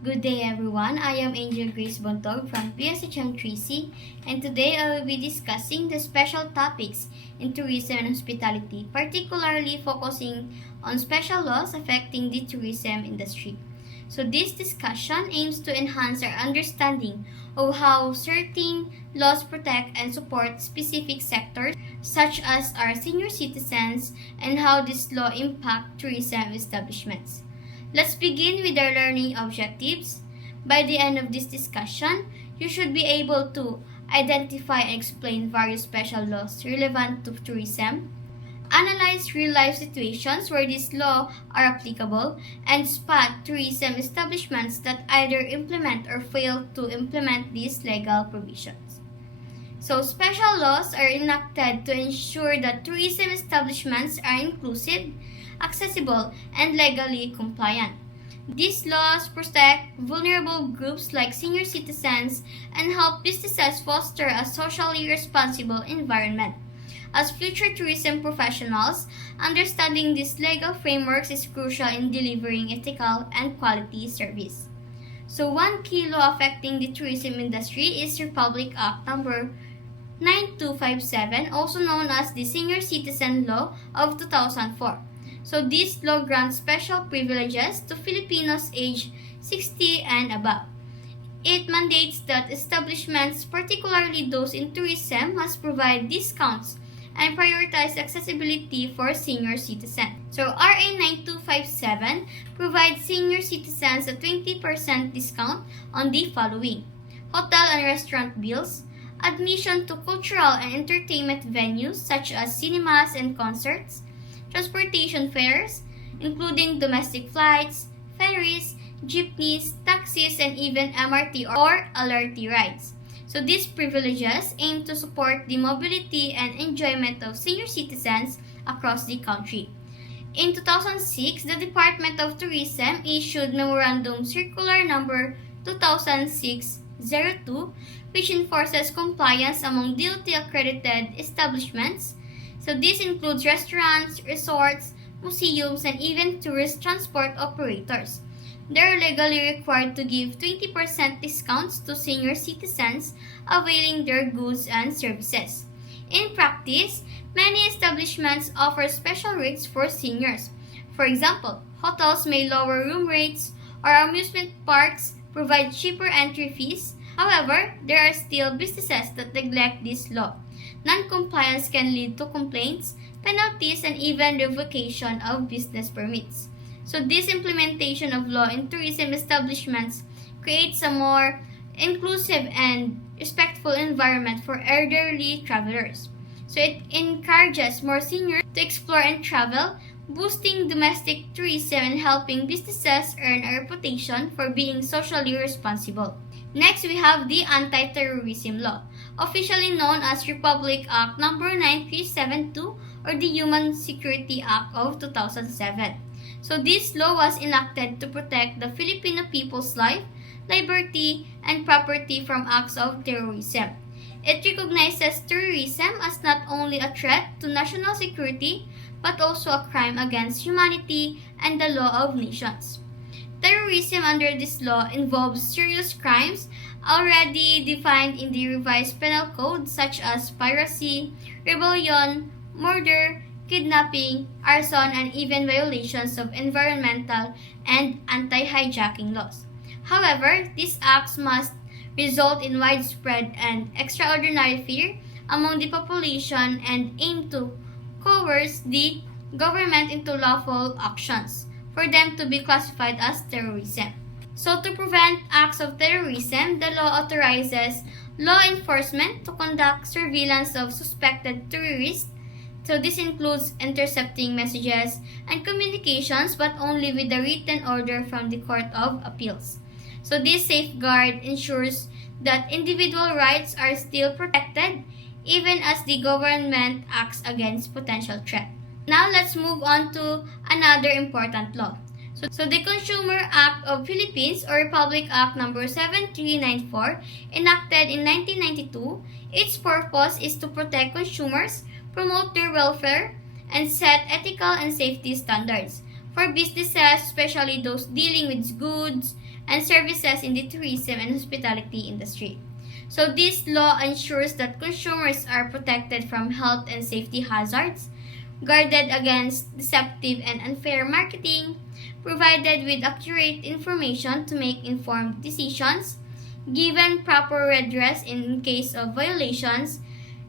Good day everyone, I am Angel Grace Bontog from PSHM 3C, and today I will be discussing the special topics in tourism and hospitality, particularly focusing on special laws affecting the tourism industry. So this discussion aims to enhance our understanding of how certain laws protect and support specific sectors such as our senior citizens and how this law impact tourism establishments. Let's begin with our learning objectives. By the end of this discussion, you should be able to identify and explain various special laws relevant to tourism, analyze real-life situations where these laws are applicable, and spot tourism establishments that either implement or fail to implement these legal provisions. So, special laws are enacted to ensure that tourism establishments are inclusive, accessible, and legally compliant. These laws protect vulnerable groups like senior citizens and help businesses foster a socially responsible environment. As future tourism professionals, understanding these legal frameworks is crucial in delivering ethical and quality service. So, one key law affecting the tourism industry is Republic Act Number 9257, also known as the Senior Citizen Law of 2004. So this law grants special privileges to Filipinos aged 60 and above. It mandates that establishments, particularly those in tourism, must provide discounts and prioritize accessibility for senior citizens. So RA 9257 provides senior citizens a 20% discount on the following: hotel and restaurant bills, admission to cultural and entertainment venues such as cinemas and concerts, transportation fares, including domestic flights, ferries, jeepneys, taxis, and even MRT or LRT rides. So these privileges aim to support the mobility and enjoyment of senior citizens across the country. In 2006, the Department of Tourism issued Memorandum Circular Number 2006-02, which enforces compliance among DOT-accredited establishments. So this includes restaurants, resorts, museums, and even tourist transport operators. They are legally required to give 20% discounts to senior citizens availing their goods and services. In practice, many establishments offer special rates for seniors. For example, hotels may lower room rates, or amusement parks provide cheaper entry fees. However, there are still businesses that neglect this law. Non-compliance can lead to complaints, penalties, and even revocation of business permits. So this implementation of law in tourism establishments creates a more inclusive and respectful environment for elderly travelers. So it encourages more seniors to explore and travel, boosting domestic tourism and helping businesses earn a reputation for being socially responsible. Next, we have the Anti-Terrorism Law, officially known as Republic Act Number 9372 or the Human Security Act of 2007. So this law was enacted to protect the Filipino people's life, liberty, and property from acts of terrorism. It recognizes terrorism as not only a threat to national security, but also a crime against humanity and the law of nations. Terrorism under this law involves serious crimes already defined in the revised penal code such as piracy, rebellion, murder, kidnapping, arson, and even violations of environmental and anti-hijacking laws. However, these acts must result in widespread and extraordinary fear among the population and aim to coerce the government into lawful actions for them to be classified as terrorism. So to prevent acts of terrorism, the law authorizes law enforcement to conduct surveillance of suspected terrorists. So this includes intercepting messages and communications, but only with a written order from the Court of Appeals. So this safeguard ensures that individual rights are still protected even as the government acts against potential threat. Now let's move on to another important law. So the Consumer Act of Philippines or Republic Act Number 7394, enacted in 1992, its purpose is to protect consumers, promote their welfare, and set ethical and safety standards for businesses, especially those dealing with goods and services in the tourism and hospitality industry. So this law ensures that consumers are protected from health and safety hazards, guarded against deceptive and unfair marketing, provided with accurate information to make informed decisions, given proper redress in case of violations,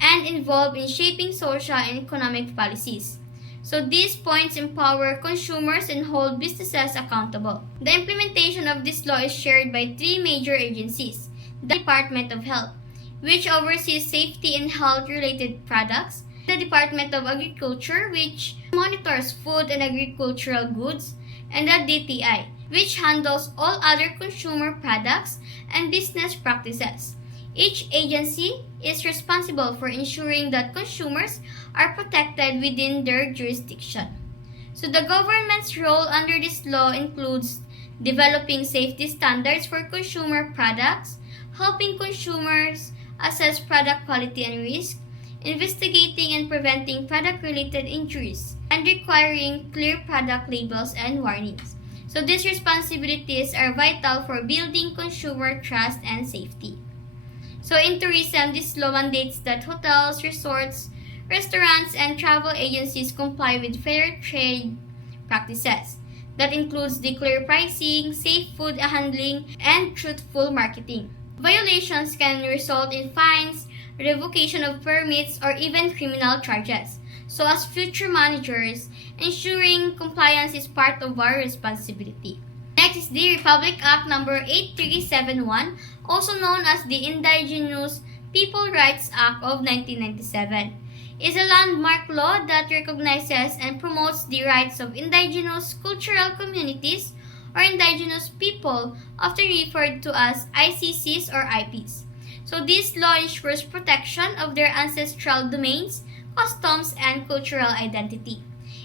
and involved in shaping social and economic policies. So these points empower consumers and hold businesses accountable. The implementation of this law is shared by three major agencies. The Department of Health, which oversees safety and health-related products, the Department of Agriculture, which monitors food and agricultural goods, and the DTI, which handles all other consumer products and business practices. Each agency is responsible for ensuring that consumers are protected within their jurisdiction. So the government's role under this law includes developing safety standards for consumer products, helping consumers assess product quality and risk, investigating and preventing product-related injuries, and requiring clear product labels and warnings. So these responsibilities are vital for building consumer trust and safety. So in tourism, this law mandates that hotels, resorts, restaurants, and travel agencies comply with fair trade practices. That includes the clear pricing, safe food handling, and truthful marketing. Violations can result in fines, revocation of permits, or even criminal charges. So as future managers, ensuring compliance is part of our responsibility. Next is the Republic Act No. 8371, also known as the Indigenous People Rights Act of 1997. Is a landmark law that recognizes and promotes the rights of indigenous cultural communities or indigenous people, often referred to as ICCs or IPs. So this law ensures protection of their ancestral domains, customs, and cultural identity.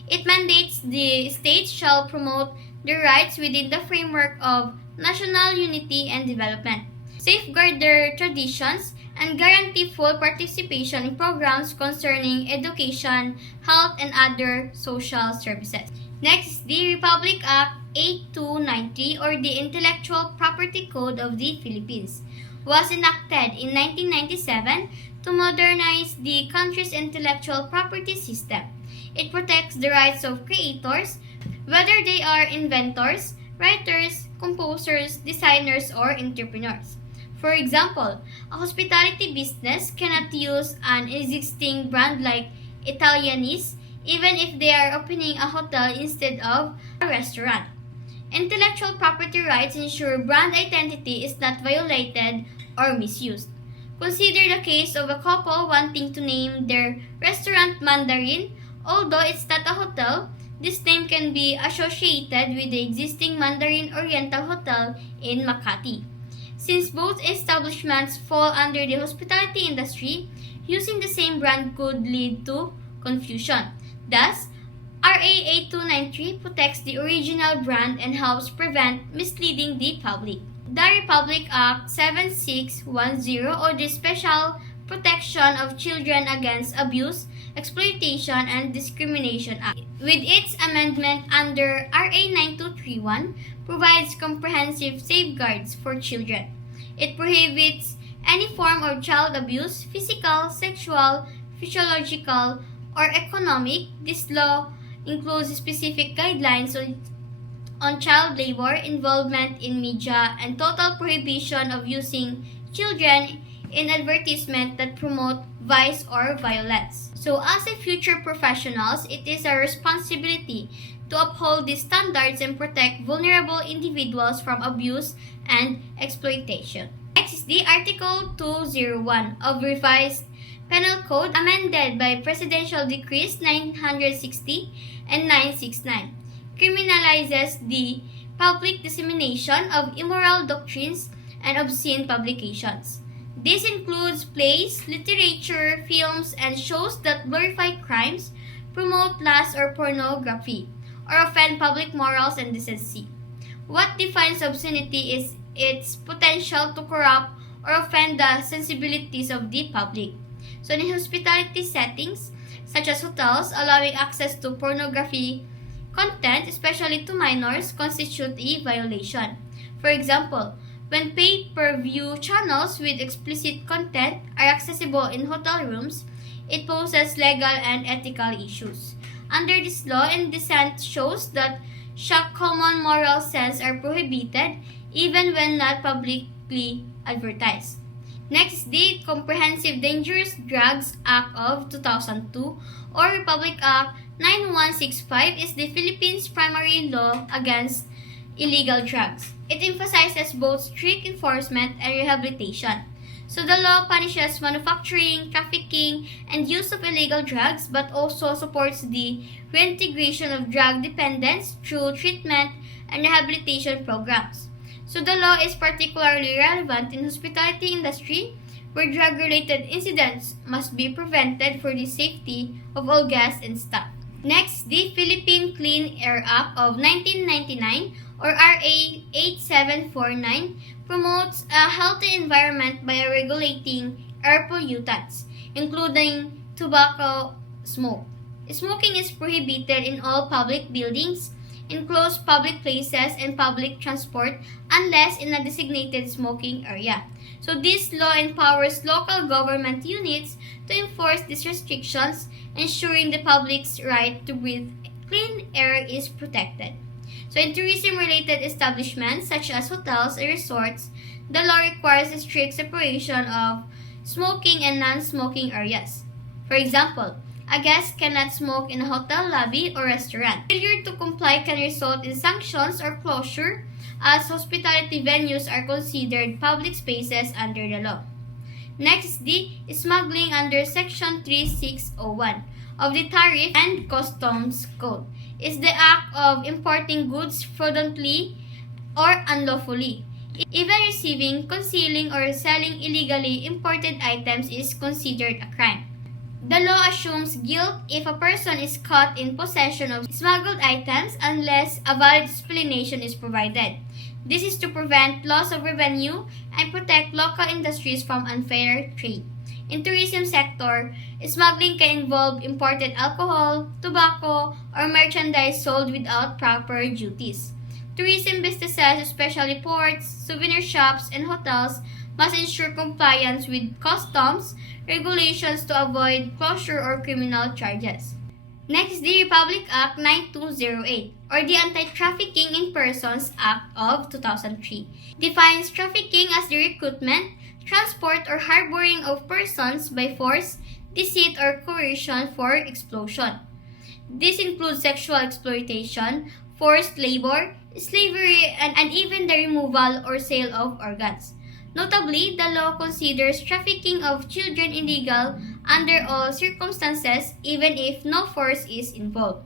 It mandates the states shall promote their rights within the framework of national unity and development, safeguard their traditions, and guarantee full participation in programs concerning education, health, and other social services. Next is the Republic Act 8290, or the Intellectual Property Code of the Philippines, was enacted in 1997 to modernize the country's intellectual property system. It protects the rights of creators, whether they are inventors, writers, composers, designers, or entrepreneurs. For example, a hospitality business cannot use an existing brand like Italianese even if they are opening a hotel instead of a restaurant. Intellectual property rights ensure brand identity is not violated or misused. Consider the case of a couple wanting to name their restaurant Mandarin. Although it's not a hotel, this name can be associated with the existing Mandarin Oriental Hotel in Makati. Since both establishments fall under the hospitality industry, using the same brand could lead to confusion. Thus, RA 8293 protects the original brand and helps prevent misleading the public. The Republic Act 7610, or the Special Protection of Children Against Abuse, Exploitation, and Discrimination Act, with its amendment under RA 9231, provides comprehensive safeguards for children. It prohibits any form of child abuse, physical, sexual, physiological, or economic. This law includes specific guidelines on child labor, involvement in media, and total prohibition of using children in advertisement that promote vice or violence. So as a future professionals, it is our responsibility to uphold these standards and protect vulnerable individuals from abuse and exploitation. Next is the Article 201 of Revised Penal Code, amended by Presidential Decrees 960 and 969, criminalizes the public dissemination of immoral doctrines and obscene publications. This includes plays, literature, films, and shows that glorify crimes, promote lust or pornography, or offend public morals and decency. What defines obscenity is its potential to corrupt or offend the sensibilities of the public. So in hospitality settings, such as hotels, allowing access to pornography content, especially to minors, constitute a violation. For example, when pay-per-view channels with explicit content are accessible in hotel rooms, it poses legal and ethical issues. Under this law, indecent shows that shock common moral sense are prohibited even when not publicly advertised. Next, the Comprehensive Dangerous Drugs Act of 2002 or Republic Act 9165 is the Philippines' primary law against illegal drugs. It emphasizes both strict enforcement and rehabilitation. So the law punishes manufacturing, trafficking, and use of illegal drugs but also supports the reintegration of drug dependents through treatment and rehabilitation programs. So the law is particularly relevant in hospitality industry where drug-related incidents must be prevented for the safety of all guests and staff. Next, the Philippine Clean Air Act of 1999 or RA 8749 promotes a healthy environment by regulating air pollutants, including tobacco smoke. Smoking is prohibited in all public buildings, enclosed public places, and public transport unless in a designated smoking area. So this law empowers local government units to enforce these restrictions, ensuring the public's right to breathe clean air is protected. So in tourism-related establishments such as hotels and resorts, the law requires a strict separation of smoking and non-smoking areas. For example, a guest cannot smoke in a hotel lobby or restaurant. Failure to comply can result in sanctions or closure, as hospitality venues are considered public spaces under the law. Next, the smuggling under Section 3601 of the Tariff and Customs Code is the act of importing goods fraudulently or unlawfully. Even receiving, concealing, or selling illegally imported items is considered a crime. The law assumes guilt if a person is caught in possession of smuggled items unless a valid explanation is provided. This is to prevent loss of revenue and protect local industries from unfair trade. In tourism sector, smuggling can involve imported alcohol, tobacco, or merchandise sold without proper duties. Tourism businesses, especially ports, souvenir shops, and hotels, must ensure compliance with customs regulations to avoid closure or criminal charges. Next, the Republic Act 9208 or the Anti-Trafficking in Persons Act of 2003 defines trafficking as the recruitment, transport, or harboring of persons by force, deceit, or coercion for exploitation. This includes sexual exploitation, forced labor, slavery, and even the removal or sale of organs. Notably, the law considers trafficking of children illegal under all circumstances, even if no force is involved.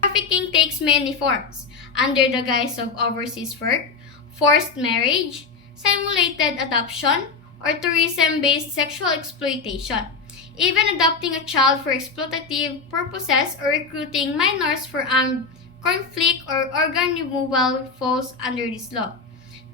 Trafficking takes many forms, under the guise of overseas work, forced marriage, simulated adoption, or tourism-based sexual exploitation. Even adopting a child for exploitative purposes or recruiting minors for armed conflict or organ removal falls under this law.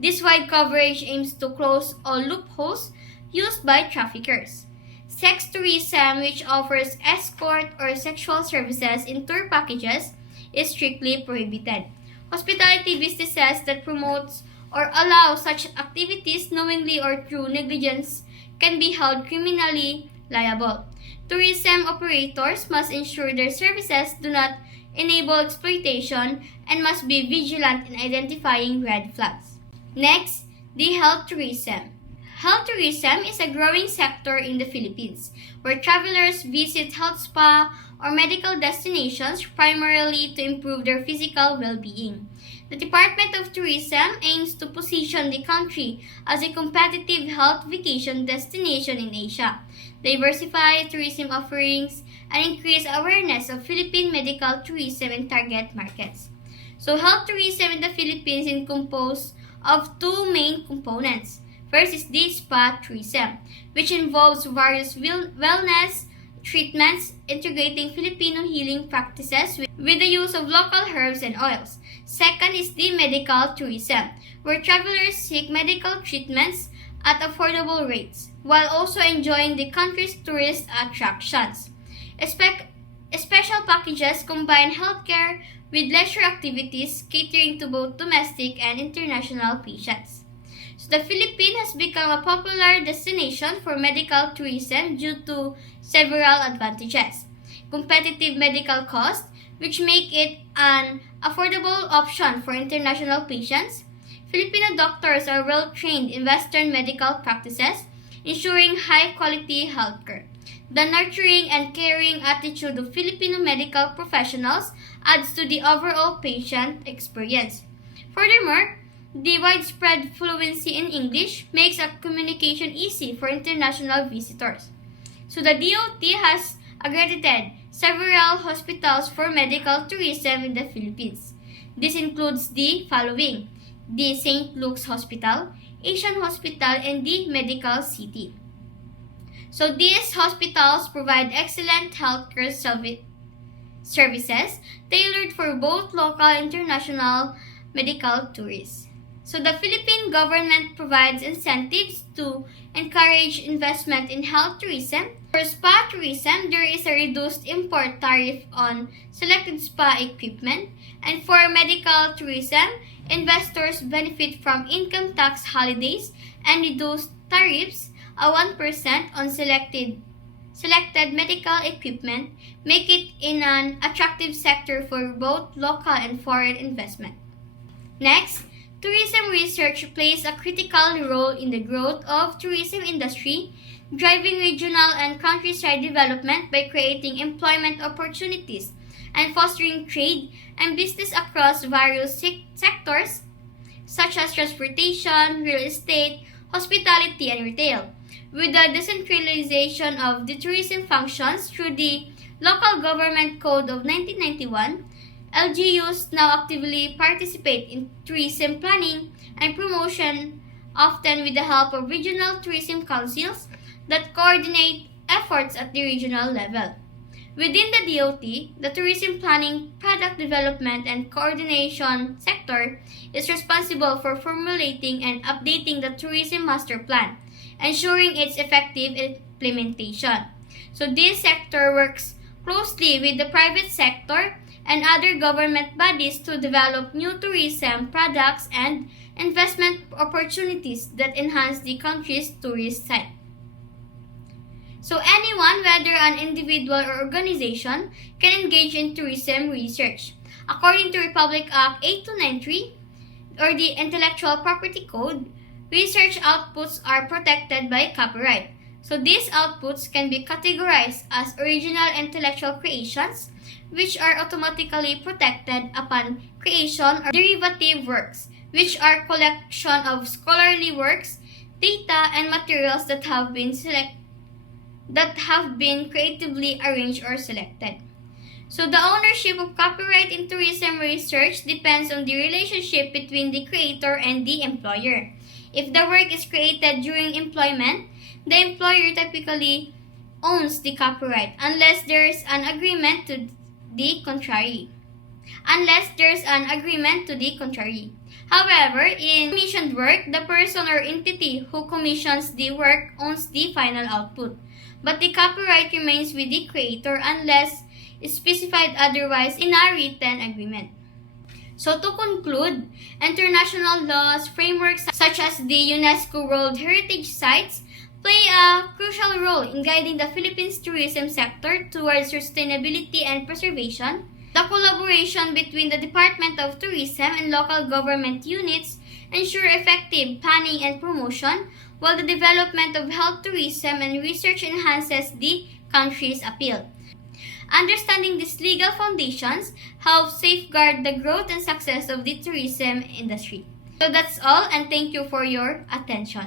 This wide coverage aims to close all loopholes used by traffickers. Sex tourism, which offers escort or sexual services in tour packages, is strictly prohibited. Hospitality businesses that promote or allow such activities knowingly or through negligence can be held criminally liable. Tourism operators must ensure their services do not enable exploitation and must be vigilant in identifying red flags. Next, the health tourism. Health tourism is a growing sector in the Philippines, where travelers visit health spa or medical destinations primarily to improve their physical well-being. The Department of Tourism aims to position the country as a competitive health vacation destination in Asia, diversify tourism offerings, and increase awareness of Philippine medical tourism in target markets. So, health tourism in the Philippines is composed of two main components. First is the spa tourism, which involves various wellness treatments integrating Filipino healing practices with the use of local herbs and oils. Second is the medical tourism, where travelers seek medical treatments at affordable rates, while also enjoying the country's tourist attractions. Special packages combine healthcare with leisure activities catering to both domestic and international patients. So the Philippines has become a popular destination for medical tourism due to several advantages. Competitive medical costs, which make it an affordable option for international patients. Filipino doctors are well trained in Western medical practices, ensuring high quality healthcare. The nurturing and caring attitude of Filipino medical professionals adds to the overall patient experience. Furthermore, the widespread fluency in English makes a communication easy for international visitors. So the DOT has accredited several hospitals for medical tourism in the Philippines. This includes the following: the St. Luke's Hospital, Asian Hospital, and the Medical City. So these hospitals provide excellent healthcare services tailored for both local and international medical tourists. So the Philippine government provides incentives to encourage investment in health tourism. For spa tourism, there is a reduced import tariff on selected spa equipment, and for medical tourism, investors benefit from income tax holidays and reduced tariffs. A 1% on selected medical equipment make it in an attractive sector for both local and foreign investment. Next, tourism research plays a critical role in the growth of tourism industry, driving regional and countryside development by creating employment opportunities and fostering trade and business across various sectors such as transportation, real estate, hospitality, and retail. With the decentralization of the tourism functions through the Local Government Code of 1991, LGUs now actively participate in tourism planning and promotion, often with the help of regional tourism councils that coordinate efforts at the regional level. Within the DOT, the tourism planning, product development, and coordination sector is responsible for formulating and updating the tourism master plan, ensuring its effective implementation. So this sector works closely with the private sector and other government bodies to develop new tourism products and investment opportunities that enhance the country's tourist site. So anyone, whether an individual or organization, can engage in tourism research. According to Republic Act 8293 or the Intellectual Property Code, research outputs are protected by copyright. So these outputs can be categorized as original intellectual creations, which are automatically protected upon creation, or derivative works, which are collection of scholarly works, data, and materials that have been creatively arranged or selected. So the ownership of copyright in tourism research depends on the relationship between the creator and the employer. If the work is created during employment, the employer typically owns the copyright unless there is an agreement to the contrary. However, in commissioned work, the person or entity who commissions the work owns the final output, but the copyright remains with the creator unless specified otherwise in a written agreement. So to conclude, international laws, frameworks such as the UNESCO World Heritage Sites play a crucial role in guiding the Philippines tourism sector towards sustainability and preservation. The collaboration between the Department of Tourism and local government units ensure effective planning and promotion, while the development of health tourism and research enhances the country's appeal. Understanding these legal foundations helps safeguard the growth and success of the tourism industry. So that's all, and thank you for your attention.